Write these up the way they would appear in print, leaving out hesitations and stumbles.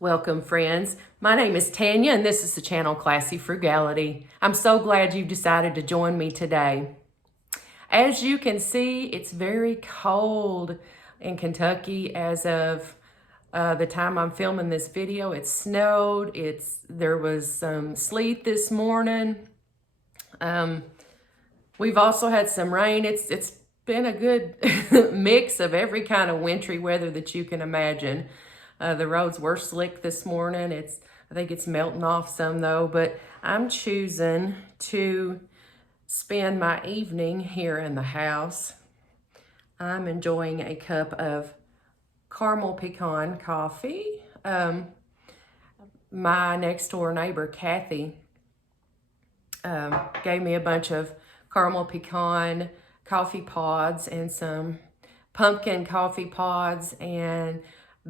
Welcome, friends. My name is Tanya, and this is the channel Classy Frugality. I'm so glad you decided to join me today. As you can see, it's very cold in Kentucky as of the time I'm filming this video. It snowed. There was some sleet this morning. We've also had some rain. It's been a good mix of every kind of wintry weather that you can imagine. The roads were slick this morning. I think it's melting off some though, but I'm choosing to spend my evening here in the house. I'm enjoying a cup of caramel pecan coffee. My next door neighbor, Kathy, gave me a bunch of caramel pecan coffee pods and some pumpkin coffee pods, and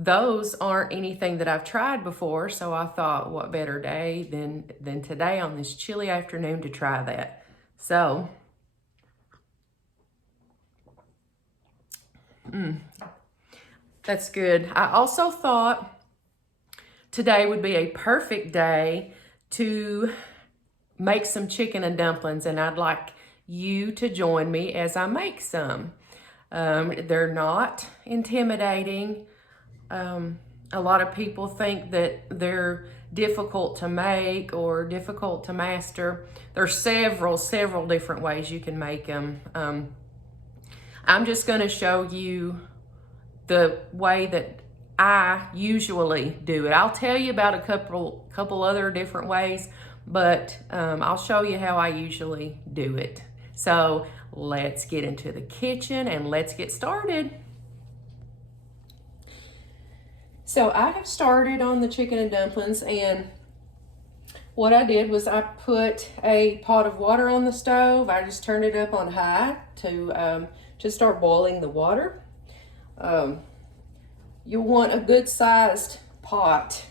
those aren't anything that I've tried before, so I thought, what better day than today on this chilly afternoon to try that. So, that's good. I also thought today would be a perfect day to make some chicken and dumplings, and I'd like you to join me as I make some. They're not intimidating. A lot of people think that they're difficult to make or difficult to master. There's several different ways you can make them. I'm just going to show you the way that I usually do it. I'll tell you about a couple other different ways, but I'll show you how I usually do it. So let's get into the kitchen and let's get started. So I have started on the chicken and dumplings, and what I did was I put a pot of water on the stove. I just turned it up on high to start boiling the water. You'll want a good sized pot.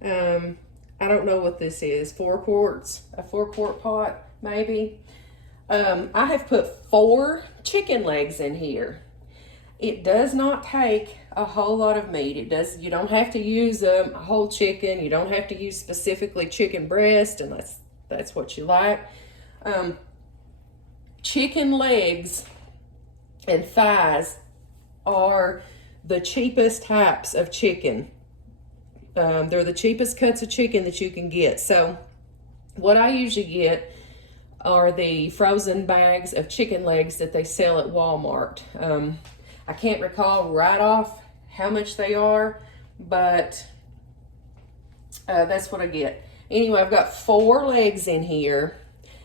I don't know what this is, 4 quarts, a 4-quart pot maybe. I have put 4 chicken legs in here. It does not take a whole lot of meat. You don't have to use a whole chicken. You don't have to use specifically chicken breast unless that's what you like. Chicken legs and thighs are the cheapest types of chicken. They're the cheapest cuts of chicken that you can get. So what I usually get are the frozen bags of chicken legs that they sell at Walmart. I can't recall right off how much they are, but that's what I get. Anyway, I've got 4 legs in here,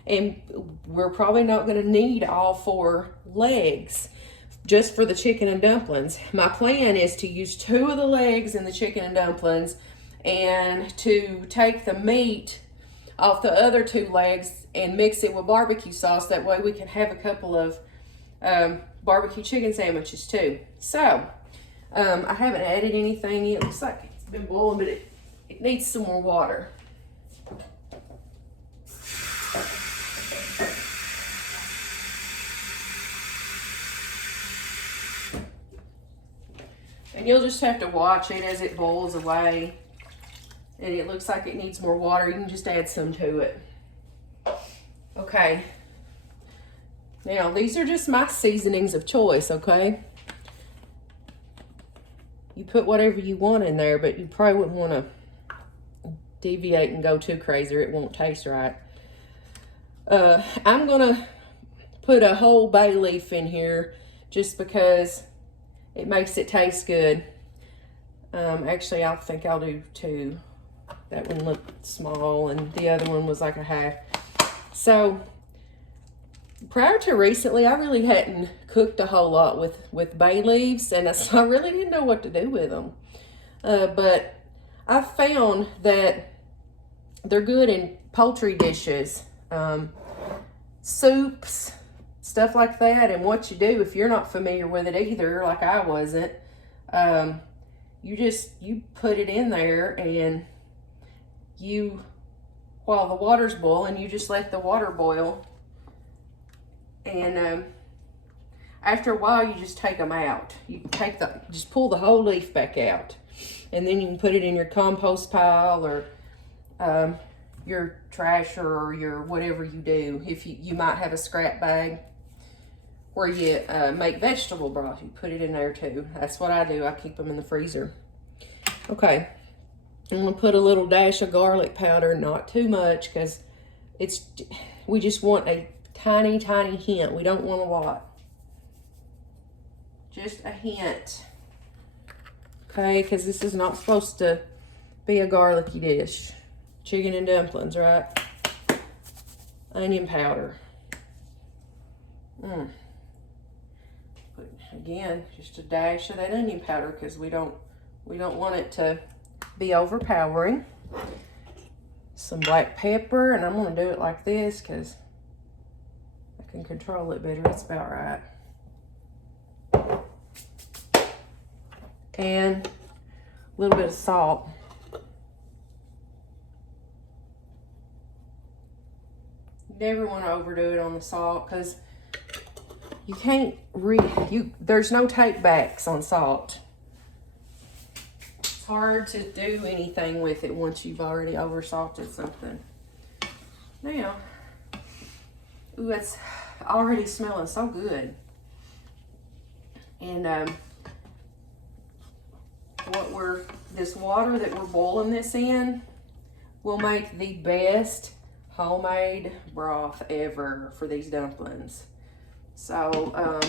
and we're probably not going to need all 4 legs just for the chicken and dumplings. My plan is to use 2 of the legs in the chicken and dumplings and to take the meat off the other 2 legs and mix it with barbecue sauce. That way we can have a couple of barbecue chicken sandwiches too. So I haven't added anything yet. It looks like it's been boiling, but it needs some more water. And you'll just have to watch it as it boils away. And it looks like it needs more water. You can just add some to it. Okay. Now, these are just my seasonings of choice, okay? You put whatever you want in there, but you probably wouldn't want to deviate and go too crazy or it won't taste right. I'm going to put a whole bay leaf in here just because it makes it taste good. Actually, I think I'll do 2. That one looked small and the other one was like a half. So prior to recently, I really hadn't cooked a whole lot with bay leaves, and so I really didn't know what to do with them. But I found that they're good in poultry dishes, soups, stuff like that. And what you do, if you're not familiar with it either, like I wasn't, you put it in there, and while the water's boiling, you just let the water boil. And after a while, you just take them out. You just pull the whole leaf back out. And then you can put it in your compost pile or your trasher or your whatever you do. If you might have a scrap bag where you make vegetable broth, you put it in there too. That's what I do. I keep them in the freezer. Okay, I'm gonna put a little dash of garlic powder, not too much, because we just want a tiny, tiny hint. We don't want a lot. Just a hint. Okay, because this is not supposed to be a garlicky dish. Chicken and dumplings, right? Onion powder. Again, just a dash of that onion powder because we don't want it to be overpowering. Some black pepper, and I'm gonna do it like this because I can control it better. It's about right. And a little bit of salt. Never want to overdo it on the salt because you can't there's no take backs on salt. It's hard to do anything with it once you've already over salted something. Now, ooh, it's already smelling so good. And this water that we're boiling this in will make the best homemade broth ever for these dumplings. So I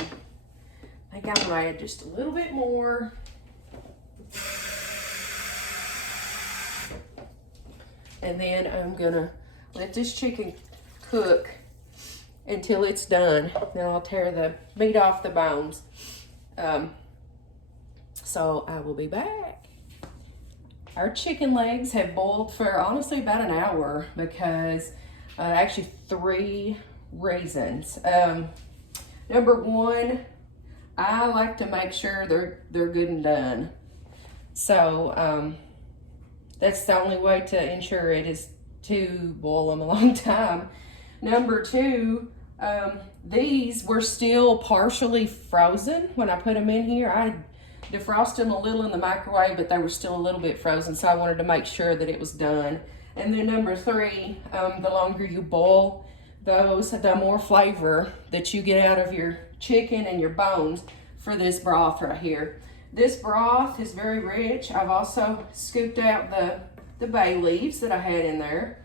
think I'm gonna add just a little bit more. And then I'm gonna let this chicken cook until it's done. Then I'll tear the meat off the bones. So I will be back. Our chicken legs have boiled for honestly about an hour because actually 3 reasons. Number one, I like to make sure they're good and done. So that's the only way to ensure it is to boil them a long time. Number two, these were still partially frozen when I put them in here. I defrosted them a little in the microwave, but they were still a little bit frozen, so I wanted to make sure that it was done. And then number three, the longer you boil those, the more flavor that you get out of your chicken and your bones for this broth right here. This broth is very rich. I've also scooped out the bay leaves that I had in there.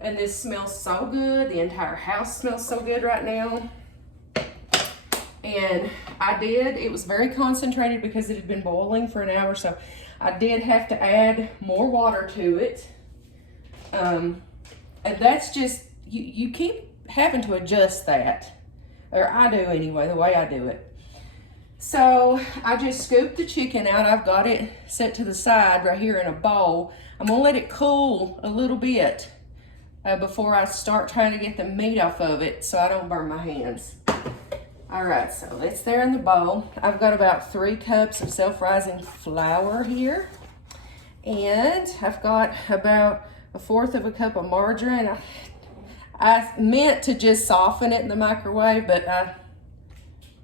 And this smells so good. The entire house smells so good right now. And it was very concentrated because it had been boiling for an hour, so I did have to add more water to it. And that's just, you keep having to adjust that. Or I do anyway, the way I do it. So I just scooped the chicken out. I've got it set to the side right here in a bowl. I'm gonna let it cool a little bit before I start trying to get the meat off of it so I don't burn my hands. All right, so it's there in the bowl. I've got about 3 cups of self-rising flour here. And I've got about 1/4 of a cup of margarine. I meant to just soften it in the microwave, but I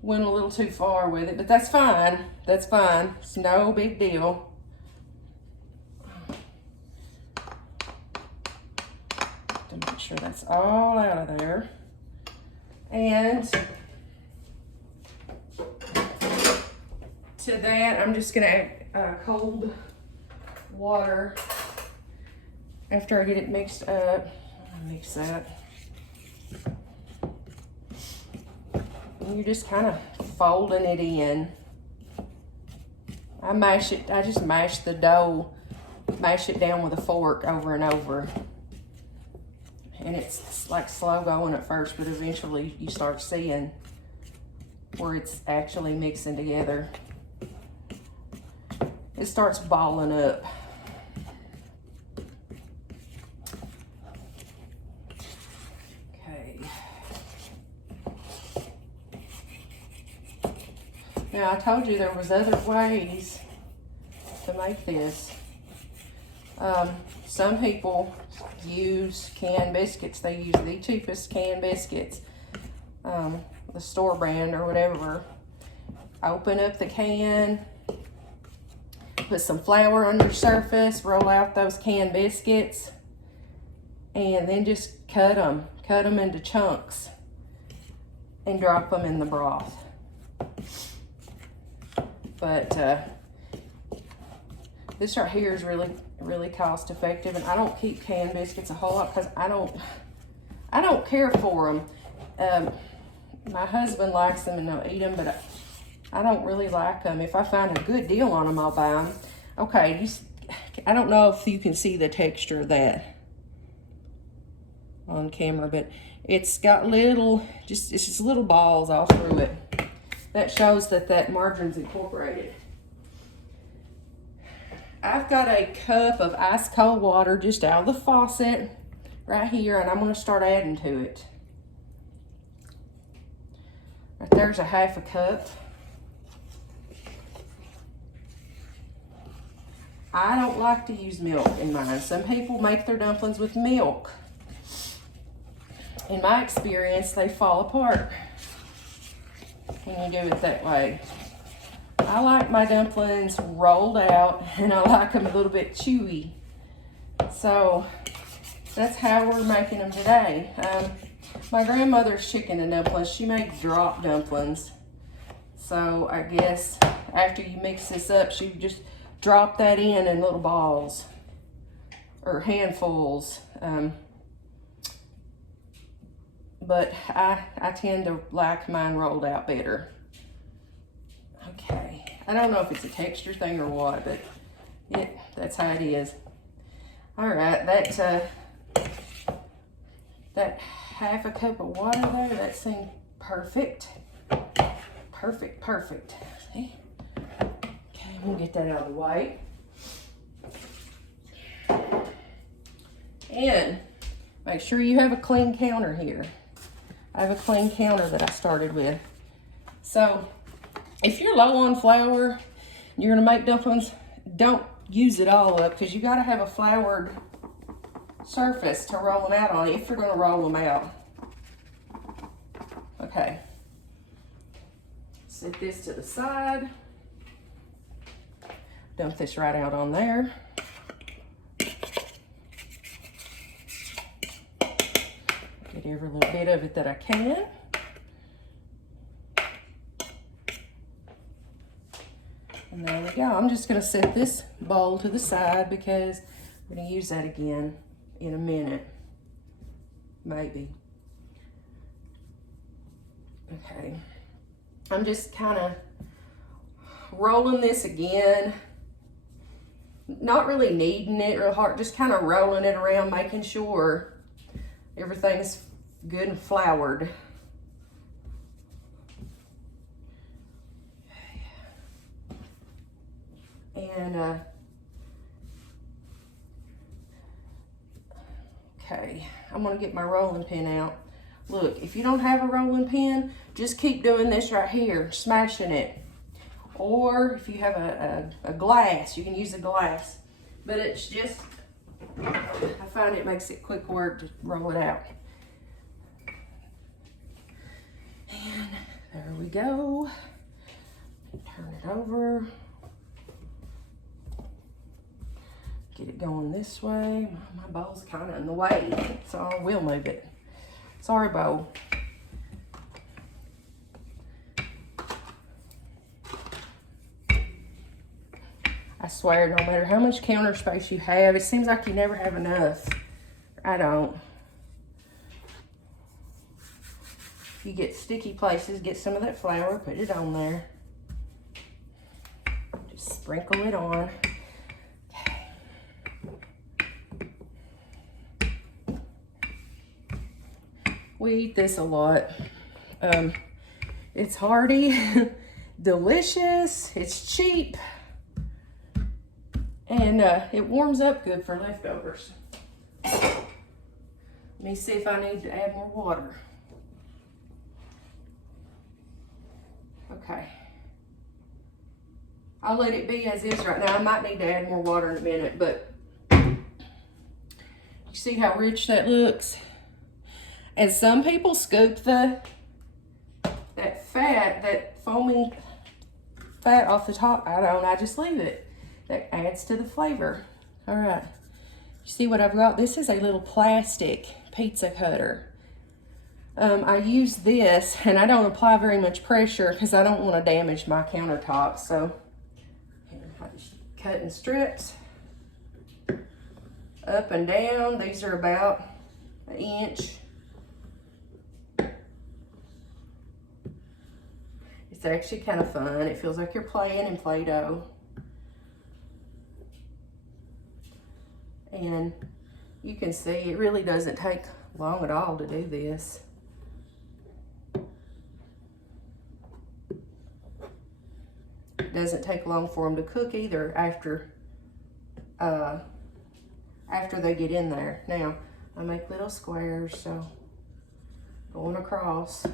went a little too far with it, but that's fine. That's fine. It's no big deal. To make sure that's all out of there. And to that, I'm just gonna add cold water after I get it mixed up. Mix that. And you're just kind of folding it in. I just mash the dough, mash it down with a fork over and over. And it's like slow going at first, but eventually you start seeing where it's actually mixing together. It starts balling up. Okay. Now I told you there was other ways to make this. Some people use canned biscuits. They use the cheapest canned biscuits, the store brand or whatever. Open up the can, Put some flour on your surface, roll out those canned biscuits, and then just cut them into chunks and drop them in the broth. But this right here is really cost effective, and I don't keep canned biscuits a whole lot because I don't care for them. My husband likes them and he'll eat them, but I don't really like them. If I find a good deal on them, I'll buy them. Okay, I don't know if you can see the texture of that on camera, but it's got it's just little balls all through it. That shows that margarine's incorporated. I've got a cup of ice cold water just out of the faucet right here, and I'm going to start adding to it. Right there's a half a cup. I don't like to use milk in mine. Some people make their dumplings with milk. In my experience, they fall apart when you do it that way. I like my dumplings rolled out, and I like them a little bit chewy. So that's how we're making them today. My grandmother's chicken and dumplings, she made drop dumplings. So I guess after you mix this up, she just drop that in little balls or handfuls. But I tend to like mine rolled out better. Okay, I don't know if it's a texture thing or what, but that's how it is. All right, that half a cup of water there, that seemed perfect. Perfect. See? Okay, we'll get that out of the way. And make sure you have a clean counter here. I have a clean counter that I started with. So if you're low on flour, you're gonna make dumplings, don't use it all up, because you gotta have a floured surface to roll them out on if you're gonna roll them out. Okay, set this to the side. Dump this right out on there. Get every little bit of it that I can. And there we go. I'm just going to set this bowl to the side because we're going to use that again in a minute. Maybe. Okay. I'm just kind of rolling this again. Not really kneading it real hard, just kind of rolling it around, making sure everything's good and floured. And okay, I'm gonna get my rolling pin out. Look, if you don't have a rolling pin, just keep doing this right here, smashing it. Or if you have a glass, you can use a glass. But it's just, I find it makes it quick work to roll it out. And there we go. Turn it over. Get it going this way. My bowl's kind of in the way, so I will move it. Sorry, bowl. I swear, no matter how much counter space you have, it seems like you never have enough. I don't. If you get sticky places, get some of that flour, put it on there. Just sprinkle it on. Okay. We eat this a lot. It's hearty, delicious, it's cheap. And it warms up good for leftovers. Let me see if I need to add more water. Okay. I'll let it be as is right now. I might need to add more water in a minute, but you see how rich that looks? And some people scoop that fat, that foamy fat off the top. I don't, I just leave it. that adds to the flavor. All right, you see what I've got? This is a little plastic pizza cutter. I use this, and I don't apply very much pressure because I don't want to damage my countertop. So I'm just cutting strips up and down. These are about an inch. It's actually kind of fun. It feels like you're playing in Play-Doh. And you can see it really doesn't take long at all to do this. It doesn't take long for them to cook either after they get in there. Now, I make little squares, so going across.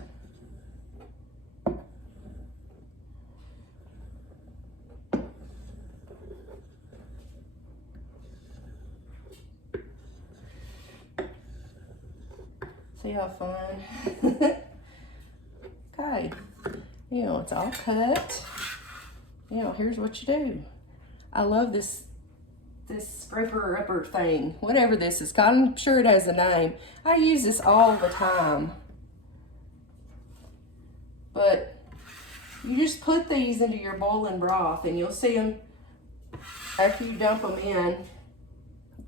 See how fun? Okay, you know, it's all cut. You know, here's what you do. I love this scraper upper thing, whatever this is called. I'm sure it has a name. I use this all the time. But you just put these into your boiling broth, and you'll see them after you dump them in.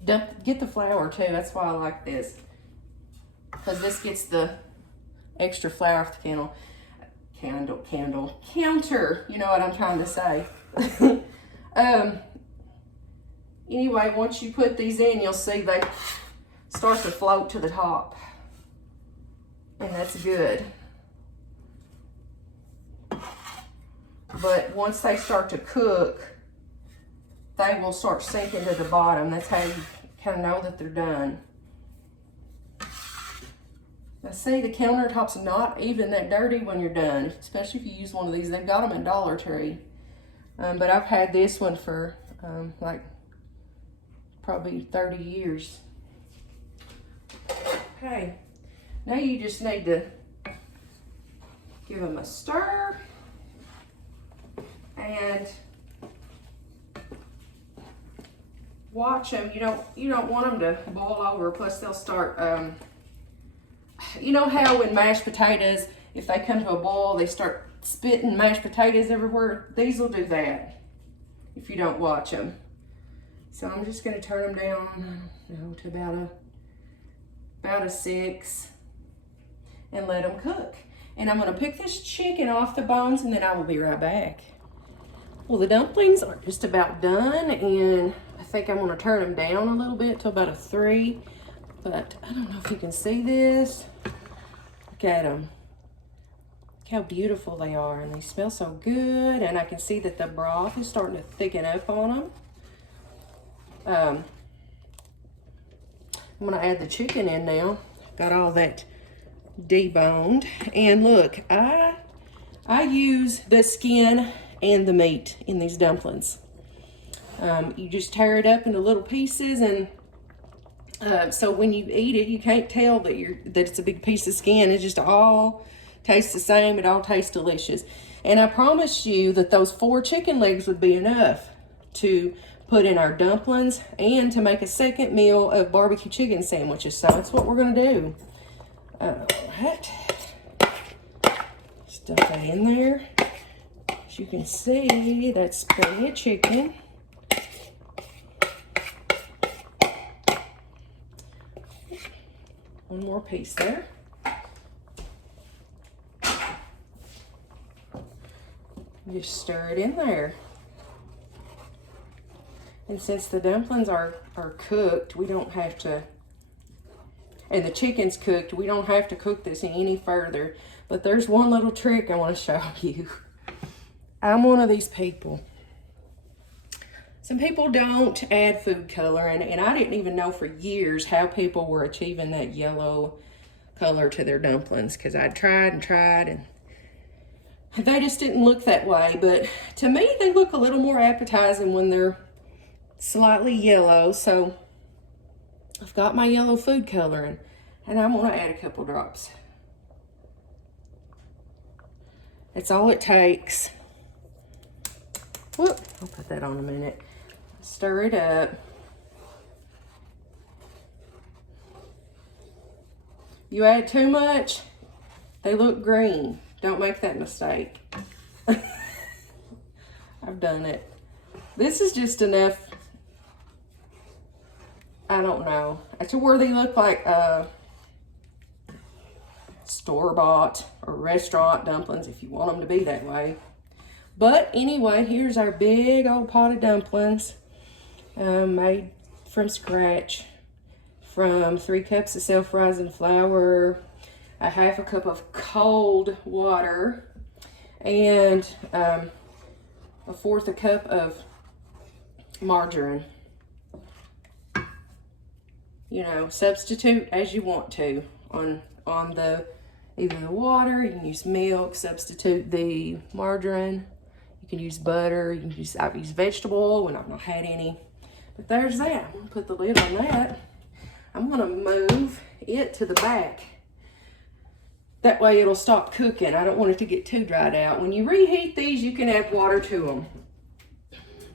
Get the flour too. That's why I like this, because this gets the extra flour off the counter. You know what I'm trying to say. Anyway, once you put these in, you'll see they start to float to the top, and that's good. But once they start to cook, they will start sinking to the bottom. That's how you kind of know that they're done. Now see, the countertop's not even that dirty when you're done, especially if you use one of these. They've got them at Dollar Tree. But I've had this one for like probably 30 years. Okay, now you just need to give them a stir and watch them. You don't want them to boil over, plus they'll start, you know how when mashed potatoes, if they come to a boil, they start spitting mashed potatoes everywhere? These will do that if you don't watch them. So I'm just gonna turn them down, to about a 6 and let them cook. And I'm gonna pick this chicken off the bones, and then I will be right back. Well, the dumplings are just about done, and I think I'm gonna turn them down a little bit to about a 3, but I don't know if you can see this. Look at them. Look how beautiful they are, and they smell so good, and I can see that the broth is starting to thicken up on them. I'm gonna add the chicken in now. Got all that deboned, and look, I use the skin and the meat in these dumplings. You just tear it up into little pieces, and so when you eat it, you can't tell that it's a big piece of skin. It just all tastes the same. It all tastes delicious. And I promised you that those 4 chicken legs would be enough to put in our dumplings and to make a second meal of barbecue chicken sandwiches. So that's what we're gonna do. Alright. Stuff that in there. As you can see, that's plenty of chicken. One more piece there. Just stir it in there. And since the dumplings are cooked, we don't have to, and the chicken's cooked, we don't have to cook this any further. But there's one little trick I want to show you. I'm one of these people. Some people don't add food coloring, and I didn't even know for years how people were achieving that yellow color to their dumplings, because I tried and tried, and they just didn't look that way. But to me, they look a little more appetizing when they're slightly yellow. So I've got my yellow food coloring, and I'm gonna add a couple drops. That's all it takes. Whoop, I'll put that on a minute. Stir it up. You add too much, they look green. Don't make that mistake. I've done it. This is just enough, I don't know, to where they look like store-bought or restaurant dumplings, if you want them to be that way. But anyway, here's our big old pot of dumplings, made from scratch, from 3 cups of self-rising flour, a half a cup of cold water, and a 1/4 cup of margarine. You know, substitute as you want to on the either the water. You can use milk, substitute the margarine. You can use butter. You can use, I've used vegetable oil when I've not had any. But there's that. I'm gonna put the lid on that. I'm gonna move it to the back. That way it'll stop cooking. I don't want it to get too dried out. When you reheat these, you can add water to them.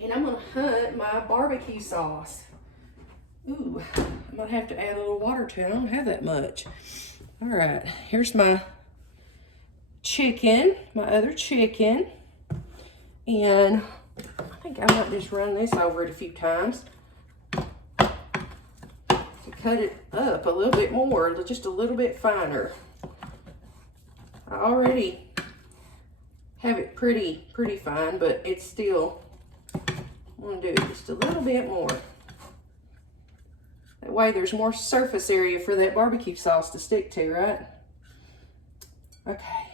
And I'm gonna hunt my barbecue sauce. Ooh, I'm gonna have to add a little water to it. I don't have that much. All right, here's my chicken, my other chicken. And I think I might just run this over it a few times to cut it up a little bit more, just a little bit finer. I already have it pretty fine, but it's still, I'm gonna do just a little bit more. That way there's more surface area for that barbecue sauce to stick to, right? Okay.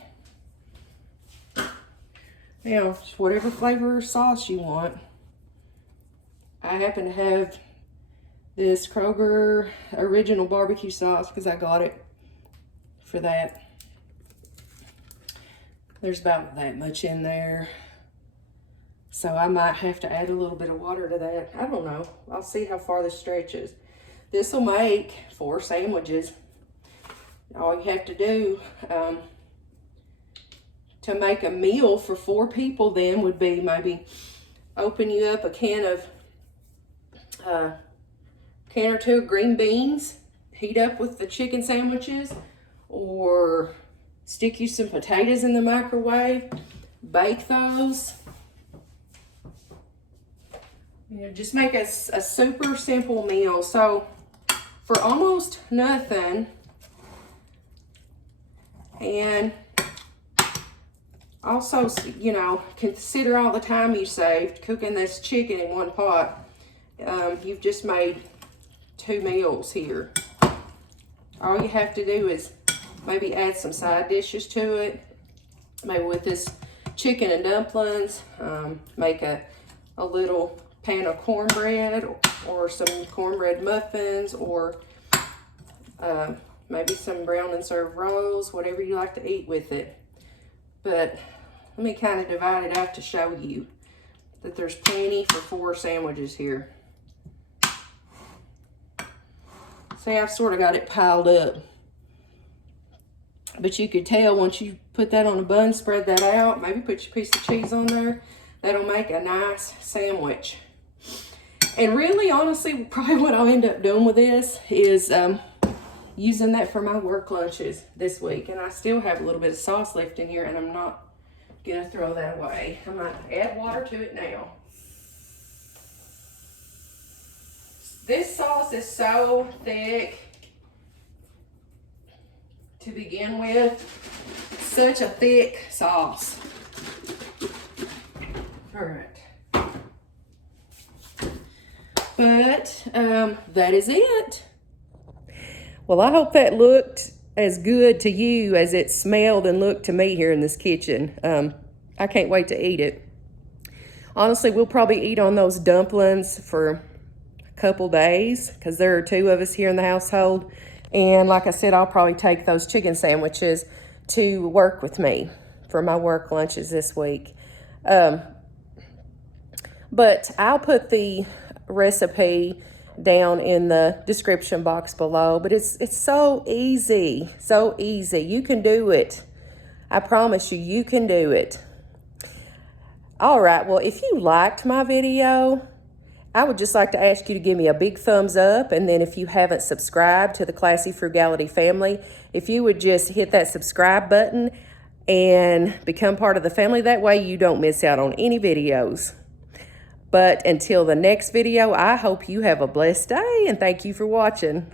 Now, just whatever flavor sauce you want. I happen to have this Kroger original barbecue sauce because I got it for that. There's about that much in there. So I might have to add a little bit of water to that. I don't know. I'll see how far this stretches. This will make 4 sandwiches. All you have to do to make a meal for 4 people then would be maybe open you up a can or 2 of green beans, heat up with the chicken sandwiches, or stick you some potatoes in the microwave, bake those. You know, just make a super simple meal. So for almost nothing, and also, you know, consider all the time you saved cooking this chicken in one pot. You've just made 2 meals here. All you have to do is maybe add some side dishes to it. Maybe with this chicken and dumplings, make a little pan of cornbread or some cornbread muffins, or maybe some brown and served rolls, whatever you like to eat with it. But let me kind of divide it out to show you that there's plenty for 4 sandwiches here. See, I've sort of got it piled up. But you could tell once you put that on a bun, spread that out, maybe put your piece of cheese on there, that'll make a nice sandwich. And really, honestly, probably what I'll end up doing with this is using that for my work lunches this week. And I still have a little bit of sauce left in here, and I'm not gonna throw that away. I'm gonna add water to it now. This sauce is so thick to begin with. Such a thick sauce. All right. But that is it. Well, I hope that looked as good to you as it smelled and looked to me here in this kitchen. I can't wait to eat it. Honestly, we'll probably eat on those dumplings for a couple days because there are 2 of us here in the household. And like I said, I'll probably take those chicken sandwiches to work with me for my work lunches this week. But I'll put the recipe down in the description box below. But it's so easy, so easy. You can do it. I promise you, you can do it. All right, well, if you liked my video I would just like to ask you to give me a big thumbs up, and then if you haven't subscribed to the Classy Frugality family, if you would just hit that subscribe button and become part of the family. That way you don't miss out on any videos. But until the next video, I hope you have a blessed day, and thank you for watching.